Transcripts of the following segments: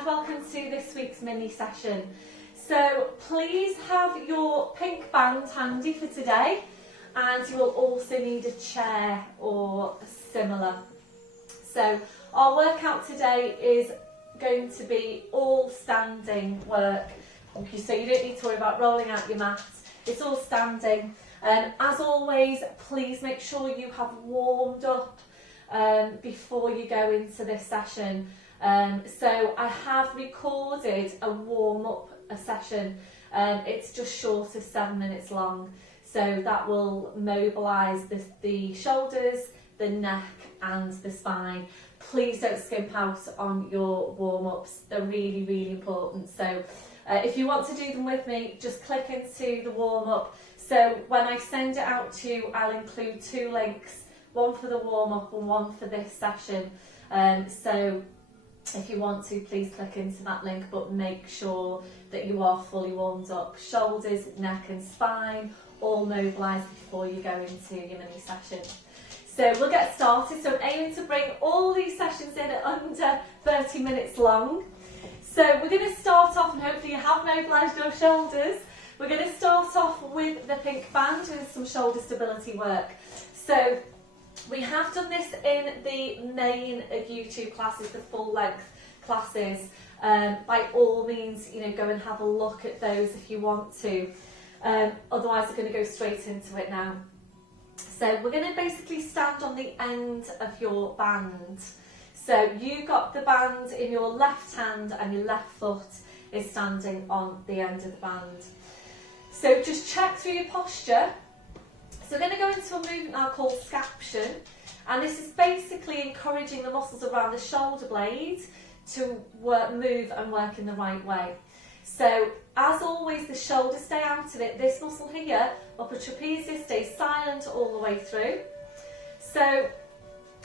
and welcome to this week's mini session. So please have your pink band handy for today, and you will also need a chair or similar. So our workout today is going to be all standing work. Okay, so you don't need to worry about rolling out your mat. It's all standing. As always, please make sure you have warmed up before you go into this session. So I have recorded a warm-up session. It's just short of 7 minutes long. So that will mobilise the shoulders, the neck and the spine. Please don't skimp out on your warm-ups. They're really, really important. So if you want to do them with me, just click into the warm-up. So when I send it out to you, I'll include 2 links, one for the warm-up and one for this session. So if you want to, please click into that link, but make sure that you are fully warmed up. Shoulders, neck and spine, all mobilised before you go into your mini session. So we'll get started. So I'm aiming to bring all these sessions in at under 30 minutes long. So we're going to start off, and hopefully you have mobilised your shoulders. We're going to start off with the pink band with some shoulder stability work. So we have done this in the main YouTube classes, the full length classes. By all means, go and have a look at those if you want to. Otherwise, we're going to go straight into it now. So we're going to basically stand on the end of your band. So you got the band in your left hand and your left foot is standing on the end of the band. So just check through your posture. So we're going to go into a movement now called Scaption, and this is basically encouraging the muscles around the shoulder blade to move and work in the right way. So as always, the shoulders stay out of it. This muscle here, upper trapezius, stays silent all the way through. So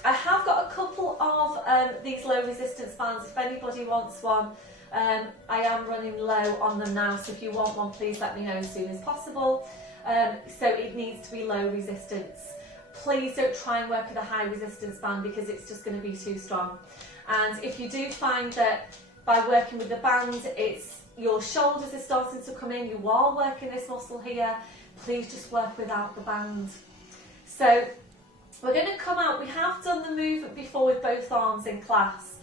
I have got a couple of these low resistance bands if anybody wants one. I am running low on them now, so if you want one, please let me know as soon as possible. So it needs to be low resistance. Please don't try and work with a high resistance band because it's just going to be too strong. And if you do find that by working with the band, your shoulders are starting to come in, you are working this muscle here, please just work without the band. So we're going to come out. We have done the movement before with both arms in class.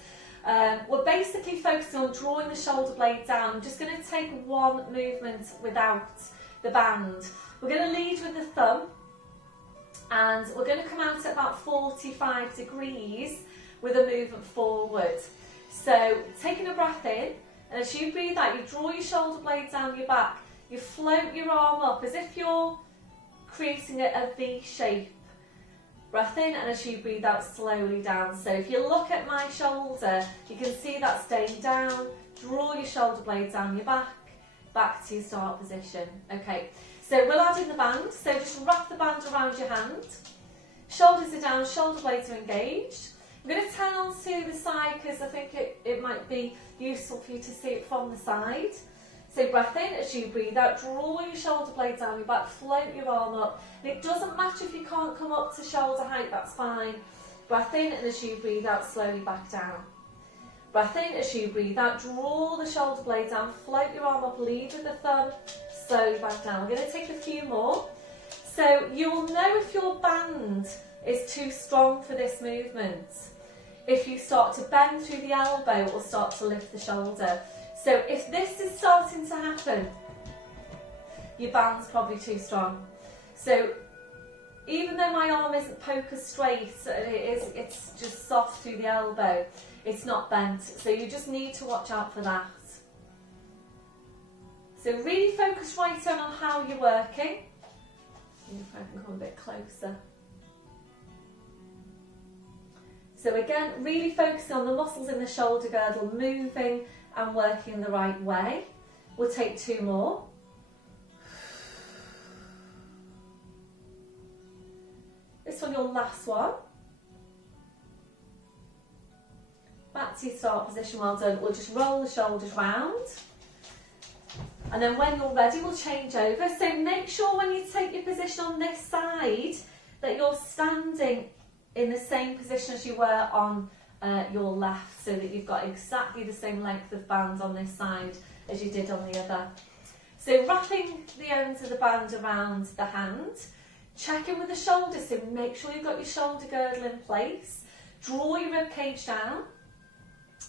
We're basically focusing on drawing the shoulder blade down. I'm just going to take one movement without the band. We're going to lead with the thumb, and we're going to come out at about 45 degrees with a movement forward. So taking a breath in, and as you breathe out, you draw your shoulder blade down your back. You float your arm up as if you're creating a V shape. Breath in, and as you breathe out, slowly down. So if you look at my shoulder, you can see that staying down. Draw your shoulder blade down your back to your start position. Okay, so we'll add in the band. So just wrap the band around your hand. Shoulders are down, shoulder blades are engaged. I'm going to turn on to the side because I think it might be useful for you to see it from the side. So breath in, as you breathe out, draw your shoulder blade down your back, float your arm up. And it doesn't matter if you can't come up to shoulder height, that's fine. Breath in, and as you breathe out, slowly back down. Breath in, as you breathe out, draw the shoulder blade down, float your arm up, lead with the thumb, slowly back down. We're going to take a few more. So you'll know if your band is too strong for this movement if you start to bend through the elbow or start to lift the shoulder. So if this is starting to happen, your band's probably too strong. So even though my arm isn't poker straight, it's just soft through the elbow, it's not bent. So you just need to watch out for that. So really focus right on how you're working. If I can come a bit closer. So again, really focusing on the muscles in the shoulder girdle, moving and working in the right way. We'll take 2 more. This one, your last one. Back to your start position, well done. We'll just roll the shoulders round. And then when you're ready, we'll change over. So make sure when you take your position on this side that you're standing in the same position as you were on your left, so that you've got exactly the same length of band on this side as you did on the other. So wrapping the ends of the band around the hand, check in with the shoulders, so make sure you've got your shoulder girdle in place. Draw your rib cage down,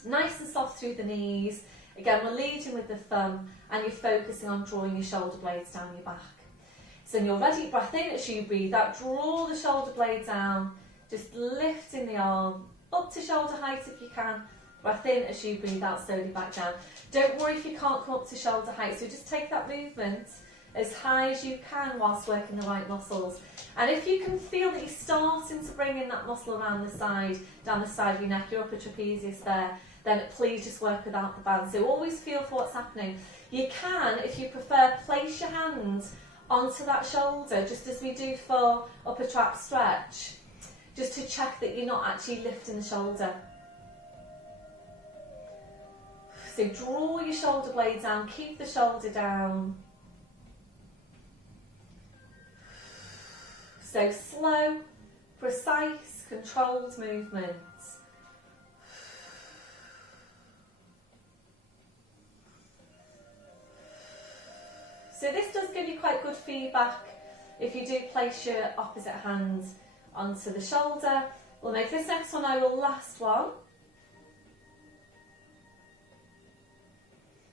nice and soft through the knees. Again, we're leading with the thumb and you're focusing on drawing your shoulder blades down your back. So when you're ready, breath in as you breathe out, draw the shoulder blade down, just lifting the arm up to shoulder height if you can. Breath in as you breathe out, slowly back down. Don't worry if you can't come up to shoulder height, so just take that movement as high as you can whilst working the right muscles. And if you can feel that you're starting to bring in that muscle around the side, down the side of your neck, your upper trapezius there, then please just work without the band. So always feel for what's happening. You can, if you prefer, place your hand onto that shoulder, just as we do for upper trap stretch, just to check that you're not actually lifting the shoulder. So draw your shoulder blade down, keep the shoulder down. So slow, precise, controlled movements. So this does give you quite good feedback if you do place your opposite hand onto the shoulder. We'll make this next one our last one.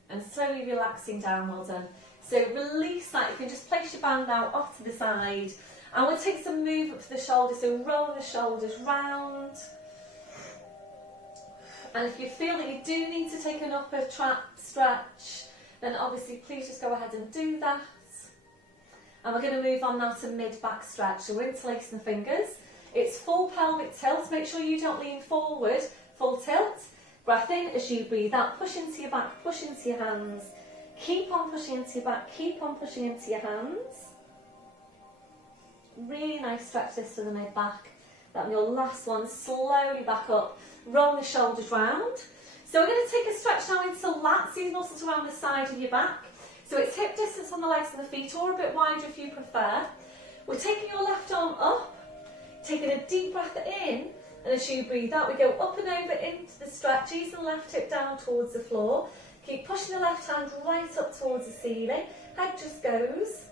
And slowly relaxing down, well done. So release that, you can just place your band now off to the side. And we'll take some movement for the shoulders, so roll the shoulders round. And if you feel that you do need to take an upper trap stretch, then obviously please just go ahead and do that. And we're going to move on now to mid-back stretch. So we're interlacing the fingers. It's full pelvic tilt. Make sure you don't lean forward, full tilt. Breath in as you breathe out. Push into your back, push into your hands. Keep on pushing into your back, keep on pushing into your hands. Really nice stretch this to the mid-back. Then your last one, slowly back up. Roll the shoulders round. So we're going to take a stretch now into lats, these muscles around the side of your back. So it's hip distance on the legs and the feet, or a bit wider if you prefer. We're taking your left arm up, taking a deep breath in, and as you breathe out, we go up and over into the stretch, easing the left hip down towards the floor. Keep pushing the left hand right up towards the ceiling, head just goes.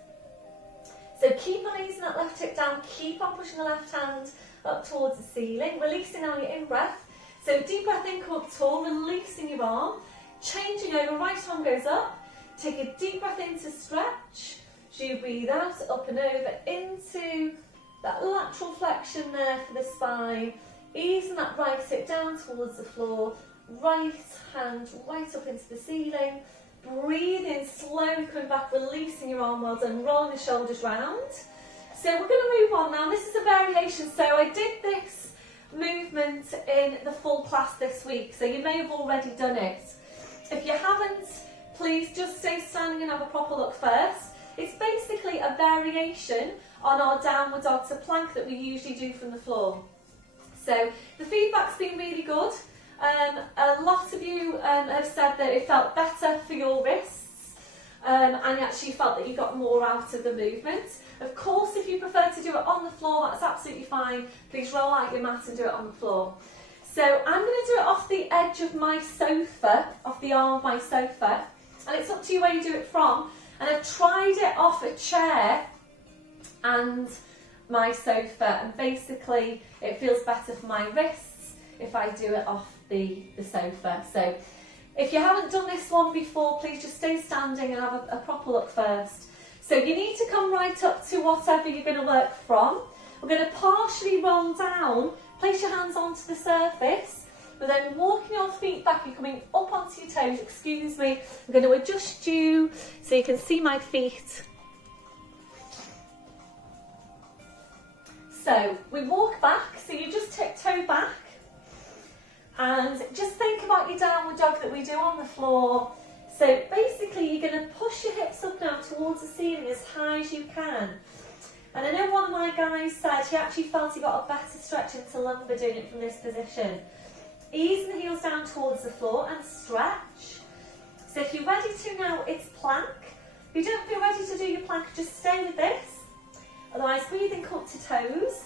So keep on easing that left hip down, keep on pushing the left hand up towards the ceiling, releasing on your in-breath. So deep breath in, come up tall, releasing your arm, changing over, right arm goes up, take a deep breath in to stretch, as you breathe out, up and over into that lateral flexion there for the spine, easing that right hip down towards the floor, right hand right up into the ceiling, breathe in, slowly coming back, releasing your arm, well done, rolling the shoulders round. So we're going to move on now, this is a variation, so I did this movement in the full class this week, so you may have already done it. If you haven't, please just stay standing and have a proper look first. It's basically a variation on our downward dog to plank that we usually do from the floor. So the feedback's been really good. A lot of you have said that it felt better for your wrists and you actually felt that you got more out of the movement. Of course, if you prefer to do it on the floor, that's absolutely fine. Please roll out your mat and do it on the floor. So I'm going to do it off the edge of my sofa, off the arm of my sofa, and it's up to you where you do it from. And I've tried it off a chair and my sofa, and basically it feels better for my wrists if I do it off the sofa. So if you haven't done this one before, please just stay standing and have a proper look first. So you need to come right up to whatever you're going to work from. We're going to partially roll down, place your hands onto the surface, but then walking your feet back, you're coming up onto your toes, excuse me. I'm going to adjust you so you can see my feet. So we walk back, so you just tiptoe back, and just think about your downward dog that we do on the floor. So basically you're going to push your hips up now towards the ceiling as high as you can. And I know one of my guys said he actually felt he got a better stretch into lumbar doing it from this position. Easing the heels down towards the floor and stretch. So if you're ready to now, it's plank. If you don't feel ready to do your plank, just stay with this. Otherwise, breathing up to toes.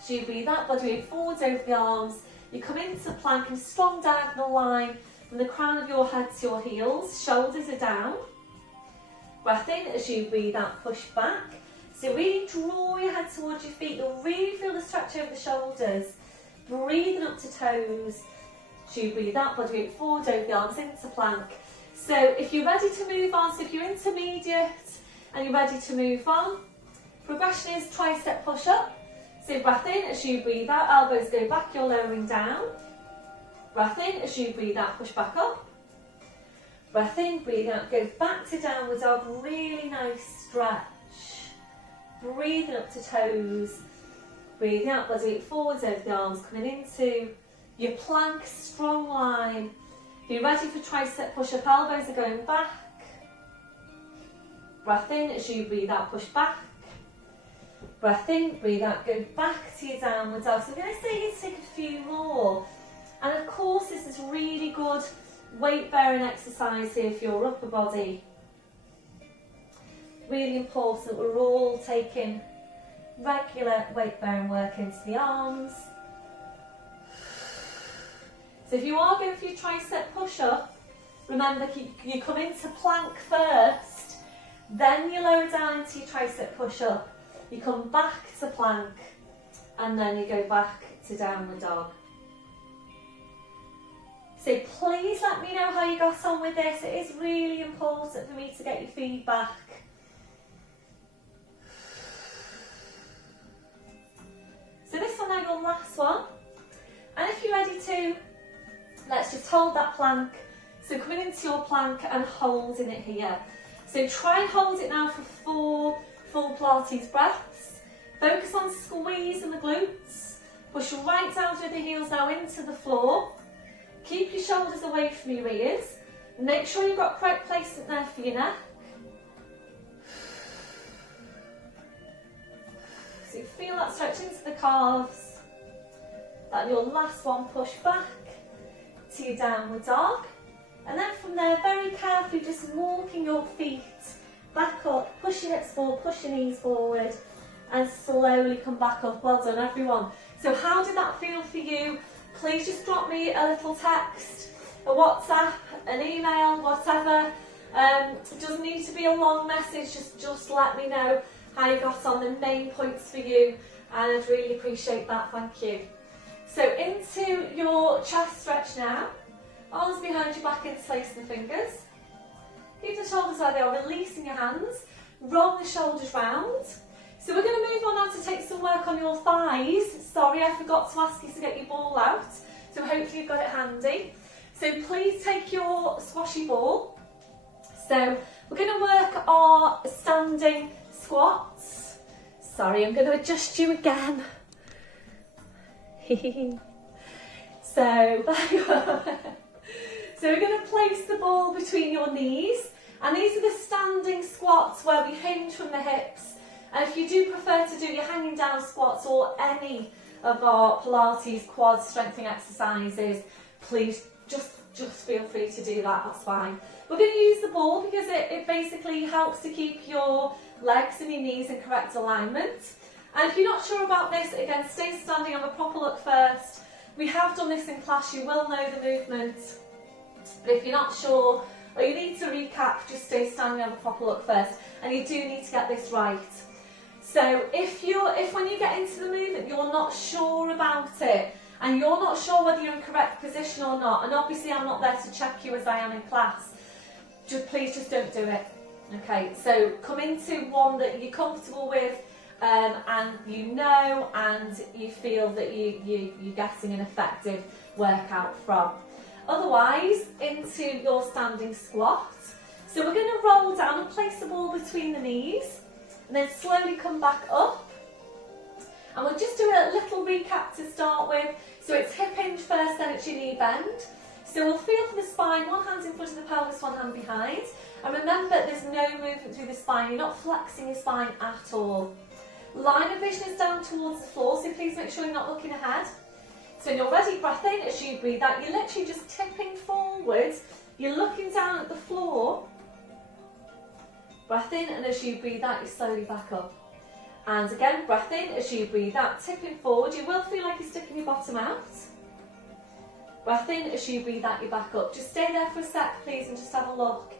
So you breathe out, body weight forwards over the arms. You come into plank in a strong diagonal line from the crown of your head to your heels, shoulders are down. Breath in as you breathe out, push back. So really draw your head towards your feet. You'll really feel the stretch over the shoulders. Breathing up to toes. As you breathe out, body weight forward over the arms into plank. So if you're ready to move on, so if you're intermediate and you're ready to move on, progression is tricep push-up. So breath in as you breathe out, elbows go back, you're lowering down. Breath in as you breathe out, push back up. Breath in, breathe out, go back to downward dog, really nice stretch. Breathing up to toes. Breathing out, body weight forwards over the arms, coming into your plank, strong line. If you're ready for tricep push-up, elbows are going back. Breath in as you breathe out, push back. Breath in, breathe out, go back to your downward dog. So I'm going to say you take a few more. And of course this is really good weight bearing exercise here for your upper body. Really important, we're all taking regular weight bearing work into the arms. So if you are going for your tricep push-up, remember you come into plank first, then you lower down into your tricep push-up, you come back to plank, and then you go back to downward dog. So please let me know how you got on with this. It is really important for me to get your feedback. So this one now, your last one. And if you're ready to, let's just hold that plank. So coming into your plank and holding it here. So try and hold it now for 4 full Pilates breaths. Focus on squeezing the glutes. Push right down through the heels now into the floor. Keep your shoulders away from your ears. Make sure you've got correct placement there for your neck. So you feel that stretch into the calves. Then your last one, push back to your downward dog. And then from there, very carefully, just walking your feet back up, push your hips forward, push your knees forward, and slowly come back up. Well done, everyone. So how did that feel for you? Please just drop me a little text, a WhatsApp, an email, whatever. It doesn't need to be a long message, just let me know how you got on, the main points for you, and I'd really appreciate that, thank you. So into your chest stretch now, arms behind your back, interlacing the fingers. Keep the shoulders where they are, releasing your hands, roll the shoulders round. So we're going to move on now to take some work on your thighs. Sorry, I forgot to ask you to get your ball out. So hopefully you've got it handy. So please take your squashy ball. So we're going to work our standing squats. Sorry, I'm going to adjust you again. So we're going to place the ball between your knees. And these are the standing squats where we hinge from the hips. And if you do prefer to do your hanging down squats or any of our Pilates quad strengthening exercises, please just feel free to do that, that's fine. We're going to use the ball because it basically helps to keep your legs and your knees in correct alignment. And if you're not sure about this, again, stay standing, have a proper look first. We have done this in class, you will know the movement. But if you're not sure, or you need to recap, just stay standing, have a proper look first. And you do need to get this right. So if when you get into the movement you're not sure about it and you're not sure whether you're in correct position or not, and obviously I'm not there to check you as I am in class, please just don't do it. Okay, so come into one that you're comfortable with and you know and you feel that you're getting an effective workout from. Otherwise, into your standing squat. So we're going to roll down and place the ball between the knees. And then slowly come back up. And we'll just do a little recap to start with. So it's hip hinge first, then it's your knee bend. So we'll feel for the spine, one hand in front of the pelvis, one hand behind. And remember, there's no movement through the spine. You're not flexing your spine at all. Line of vision is down towards the floor, so please make sure you're not looking ahead. So when you're ready, breath in as you breathe out. You're literally just tipping forwards. You're looking down at the floor. Breath in, and as you breathe out, you slowly back up. And again, breath in as you breathe out, tipping forward. You will feel like you're sticking your bottom out. Breath in as you breathe out, you back up. Just stay there for a sec, please, and just have a look.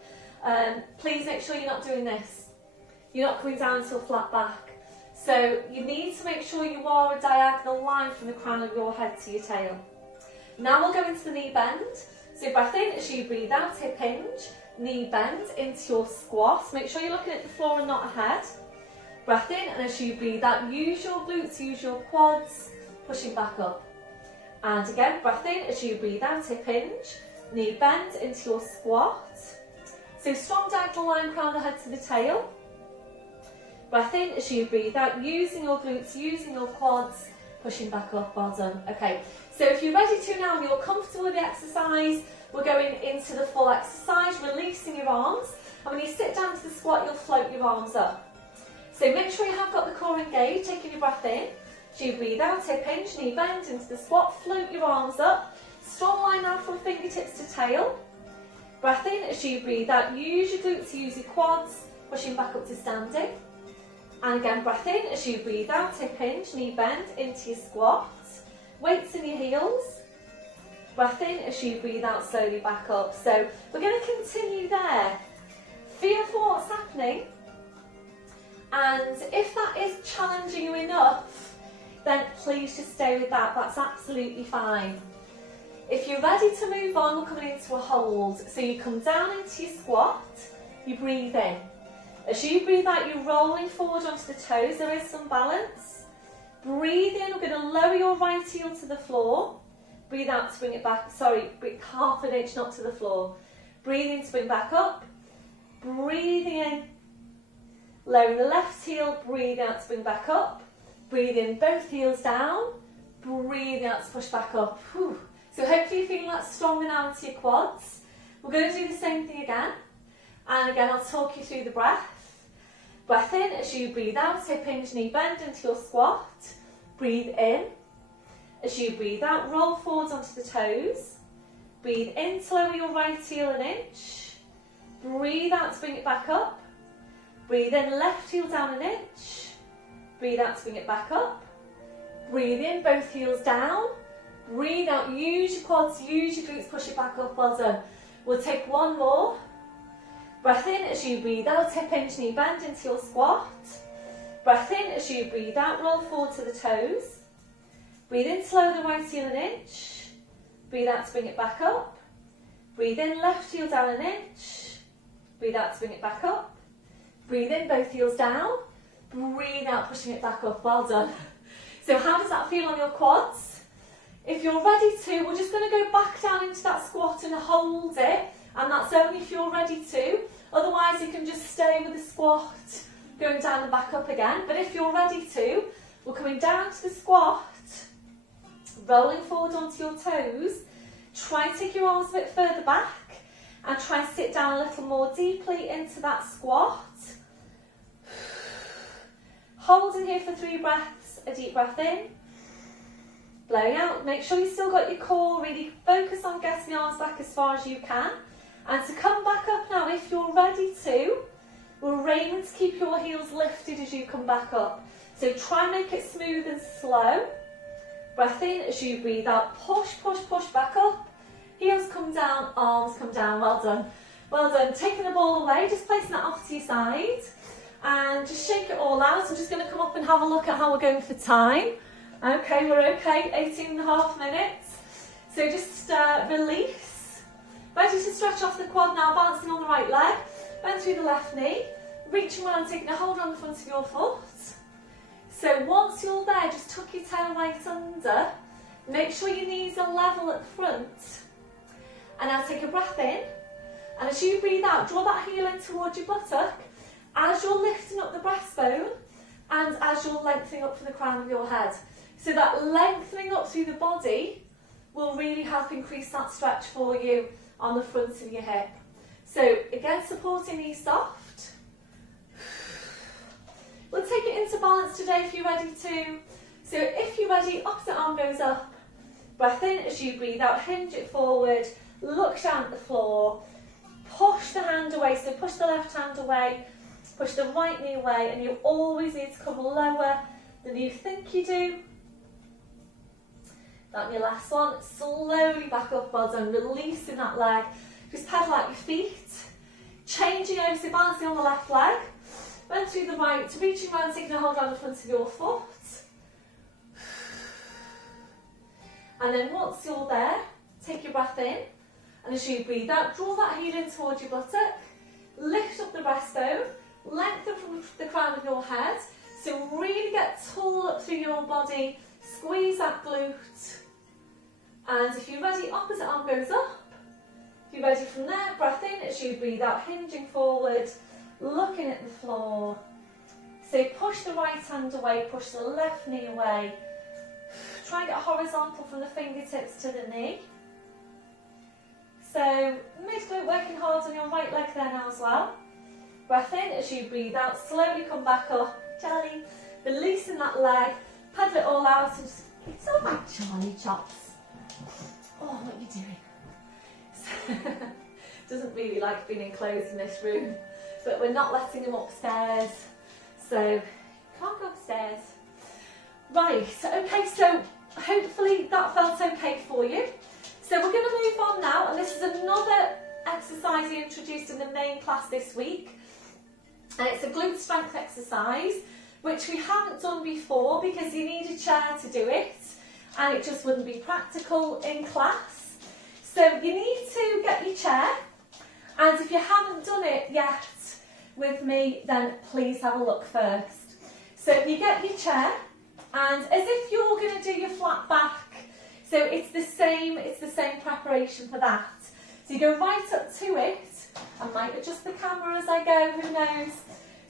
Please make sure you're not doing this. You're not coming down into a flat back. So you need to make sure you are a diagonal line from the crown of your head to your tail. Now we'll go into the knee bend. So breath in as you breathe out, hip hinge, knee bend into your squat. Make sure you're looking at the floor and not ahead. Breath in, and as you breathe out, use your glutes, use your quads, pushing back up. And again, breath in as you breathe out, hip hinge, knee bend into your squat. So strong diagonal line, crown of the head to the tail. Breath in as you breathe out, using your glutes, using your quads, pushing back up. Well done. Okay, so if you're ready to now, and you're comfortable with the exercise, we're going into the full exercise, releasing your arms. And when you sit down to the squat, you'll float your arms up. So make sure you have got the core engaged, taking your breath in. As you breathe out, hip hinge, knee bend into the squat, float your arms up. Strong line now from fingertips to tail. Breath in as you breathe out, use your glutes, use your quads, pushing back up to standing. And again, breath in as you breathe out, hip hinge, knee bend into your squat. Weights in your heels. Breath in as you breathe out, slowly back up. So we're going to continue there. Feel for what's happening. And if that is challenging you enough, then please just stay with that. That's absolutely fine. If you're ready to move on, we're coming into a hold. So you come down into your squat, you breathe in. As you breathe out, you're rolling forward onto the toes. There is some balance. Breathe in. We're going to lower your right heel to the floor. Breathe out to bring it back. Sorry, bring half an inch, not to the floor. Breathe in to bring back up. Breathing in. Lowering the left heel. Breathe out to bring back up. Breathe in, both heels down. Breathe out to push back up. Whew. So hopefully you're feeling that stronger now into your quads. We're going to do the same thing again. And again, I'll talk you through the breath. Breath in as you breathe out, hip hinge, knee bend into your squat. Breathe in. As you breathe out, roll forwards onto the toes. Breathe in to lower your right heel an inch. Breathe out to bring it back up. Breathe in, left heel down an inch. Breathe out to bring it back up. Breathe in, both heels down. Breathe out, use your quads, use your glutes, push it back up. Well done. We'll take one more. Breath in as you breathe out, hip hinge, knee bend into your squat. Breath in as you breathe out, roll forward to the toes. Breathe in, slow the right heel an inch. Breathe out to bring it back up. Breathe in, left heel down an inch. Breathe out to bring it back up. Breathe in, both heels down. Breathe out, pushing it back up. Well done. So how does that feel on your quads? If you're ready to, we're just going to go back down into that squat and hold it. And that's only if you're ready to. Otherwise, you can just stay with the squat, going down and back up again. But if you're ready to, we're coming down to the squat, rolling forward onto your toes. Try and take your arms a bit further back and try and sit down a little more deeply into that squat. Hold in here for 3 breaths, a deep breath in. Blowing out, make sure you've still got your core, really focus on getting the arms back as far as you can. And to come back up now, if you're ready to, we're aiming to keep your heels lifted as you come back up. So try and make it smooth and slow. Breath in as you breathe out, push, push, push back up. Heels come down, arms come down, well done. Well done, taking the ball away, just placing that off to your side. And just shake it all out. I'm just going to come up and have a look at how we're going for time. Okay, we're okay, 18.5 minutes. So just release. Ready to stretch off the quad now, balancing on the right leg. Bend through the left knee. Reaching around, taking a hold on the front of your foot. So once you're there, just tuck your tail right under. Make sure your knees are level at the front. And now take a breath in. And as you breathe out, draw that heel in towards your buttock. As you're lifting up the breastbone and as you're lengthening up from the crown of your head. So that lengthening up through the body will really help increase that stretch for you on the front of your hip. So again, supporting knees soft. We'll take it into balance today if you're ready to. So if you're ready, opposite arm goes up. Breath in as you breathe out, hinge it forward, look down at the floor, push the hand away, so push the left hand away, push the right knee away, and you always need to come lower than you think you do. On your last one, slowly back up, well done, releasing that leg. Just pedal out your feet, changing over, so balancing on the left leg, then through the right, reaching around, taking a hold around the front of your foot. And then once you're there, take your breath in, and as you breathe out, draw that heel in towards your buttock, lift up the breastbone, lengthen from the crown of your head, so really get tall up through your body, squeeze that glute, and if you're ready, opposite arm goes up. If you're ready from there, breath in as you breathe out, hinging forward, looking at the floor. So push the right hand away, push the left knee away. Try and get horizontal from the fingertips to the knee. So mid-glute working hard on your right leg there now as well. Breath in as you breathe out, slowly come back up, Charlie, releasing that leg, pedal it all out and just, it's all right, Charlie chops. Oh, what are you doing? Doesn't really like being enclosed in this room, but we're not letting him upstairs, so can't go upstairs. Right, okay, so hopefully that felt okay for you. So we're going to move on now, and this is another exercise we introduced in the main class this week. And it's a glute strength exercise, which we haven't done before because you need a chair to do it, and it just wouldn't be practical in class. So you need to get your chair, and if you haven't done it yet with me, then please have a look first. So you get your chair, and as if you're going to do your flat back, so it's the same preparation for that. So you go right up to it. I might adjust the camera as I go, who knows.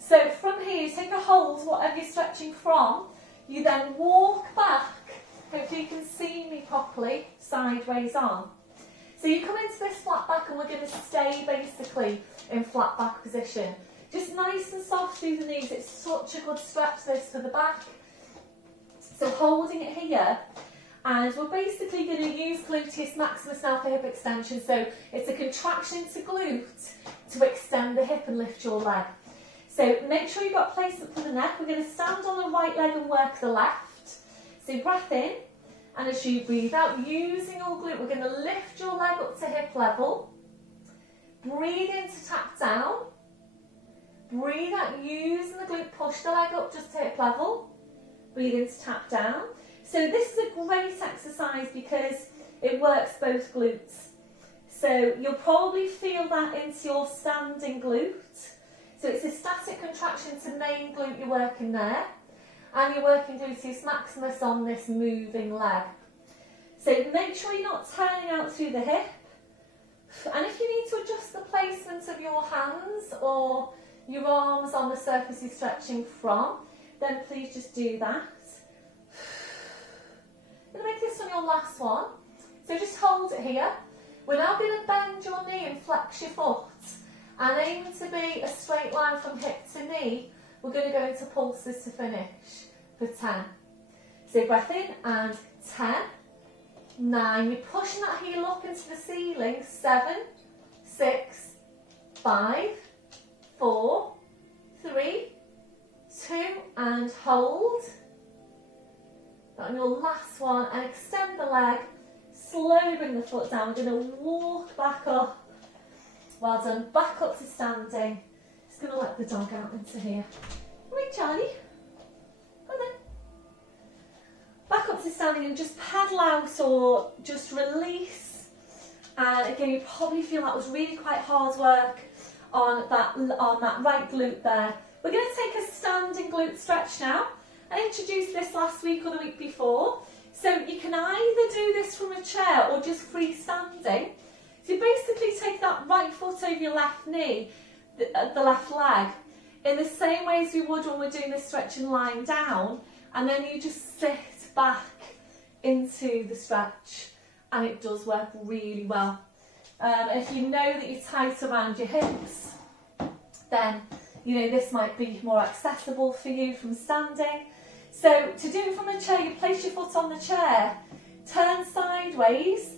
So from here, you take a hold, whatever you're stretching from, you then walk back, hopefully you can see me properly, sideways on. So you come into this flat back and we're going to stay basically in flat back position. Just nice and soft through the knees, it's such a good stretch this for the back. So holding it here, and we're basically going to use Gluteus Maximus now for hip extension. So it's a contraction to glute to extend the hip and lift your leg. So make sure you've got placement for the neck. We're going to stand on the right leg and work the left. So breath in, and as you breathe out, using your glute, we're going to lift your leg up to hip level. Breathe in to tap down. Breathe out, using the glute, push the leg up just to hip level. Breathe in to tap down. So this is a great exercise because it works both glutes. So you'll probably feel that into your standing glute. So it's a static contraction to main glute you're working there. And you're working Gluteus Maximus on this moving leg. So make sure you're not turning out through the hip. And if you need to adjust the placement of your hands or your arms on the surface you're stretching from, then please just do that. I'm going to make this one your last one. So just hold it here. We're now going to bend your knee and flex your foot. And aim to be a straight line from hip to knee. We're going to go into pulses to finish for 10. So breath in and 10, 9. You're pushing that heel up into the ceiling. 7, 6, 5, 4, 3, 2, and hold. On your last one, and extend the leg, slowly bring the foot down. We're going to walk back up. Well done, back up to standing. Just going to let the dog out into here. Come here, Charlie. Come on. Back up to standing and just paddle out or just release. And again, you probably feel that was really quite hard work on that right glute there. We're going to take a standing glute stretch now. I introduced this last week or the week before. So you can either do this from a chair or just freestanding. So you basically take that right foot over your left knee, the left leg, in the same way as we would when we're doing this stretch and lying down, and then you just sit back into the stretch, and it does work really well. If you know that you're tight around your hips, then you know this might be more accessible for you from standing. So to do it from a chair, you place your foot on the chair, turn sideways,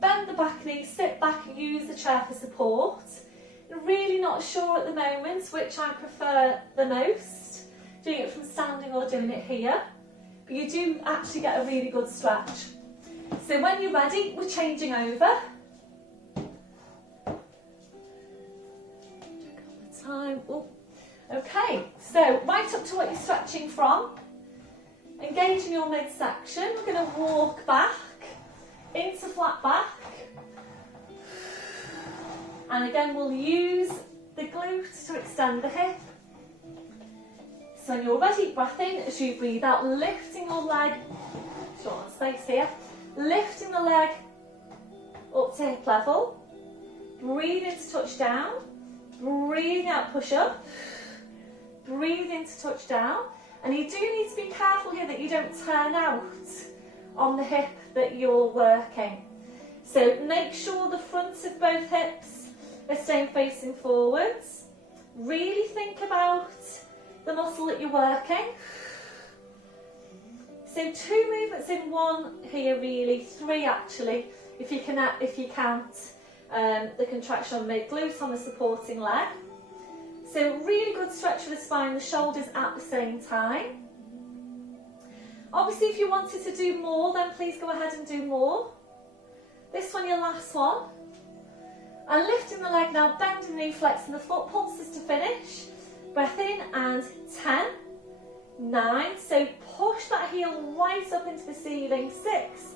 bend the back knee, sit back, use the chair for support. You're really not sure at the moment which I prefer the most, doing it from standing or doing it here, but you do actually get a really good stretch. So when you're ready, we're changing over. Time. Ooh. Okay, so right up to what you're stretching from. Engaging your midsection. We're going to walk back into flat back. And again, we'll use the glute to extend the hip. So when you're ready, breath in as you breathe out, lifting your leg, short on space here, lifting the leg up to hip level. Breathe in to touch down. Breathing out, push up. Breathe in to touch down. And you do need to be careful here that you don't turn out on the hip that you're working. So make sure the fronts of both hips are staying facing forwards. Really think about the muscle that you're working. So 2 movements in one here, really 3 actually, if you count the contraction on mid glute on the supporting leg. So really good stretch for the spine, the shoulders at the same time. Obviously if you wanted to do more, then please go ahead and do more. This one, your last one. And lifting the leg now, bending the knee, flexing the foot, pulses to finish. Breath in and 10, 9, so push that heel right up into the ceiling. 6,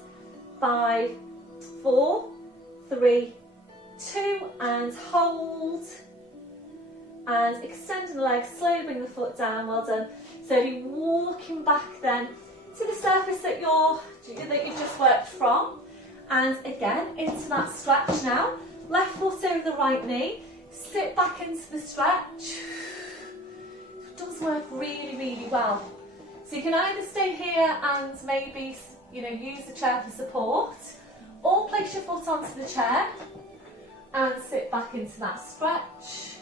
5, 4, 3, 2, and hold. And extending the leg, slowly bring the foot down, well done. So you're walking back then to the surface that you've just worked from. And again, into that stretch now. Left foot over the right knee, sit back into the stretch. It does work really, really well. So you can either stay here and maybe, use the chair for support, or place your foot onto the chair and sit back into that stretch.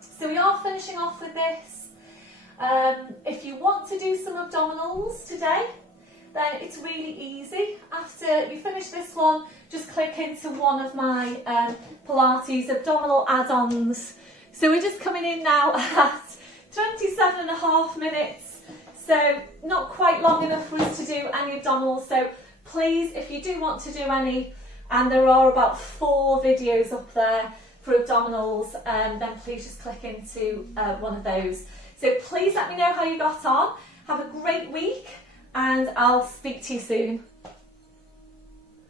So we are finishing off with this. If you want to do some abdominals today, then it's really easy. After you finish this one, just click into one of my Pilates abdominal add-ons. So we're just coming in now at 27.5 minutes. So not quite long enough for us to do any abdominals. So please, if you do want to do any, and there are about 4 videos up there for abdominals, then please just click into one of those. So please let me know how you got on. Have a great week, and I'll speak to you soon.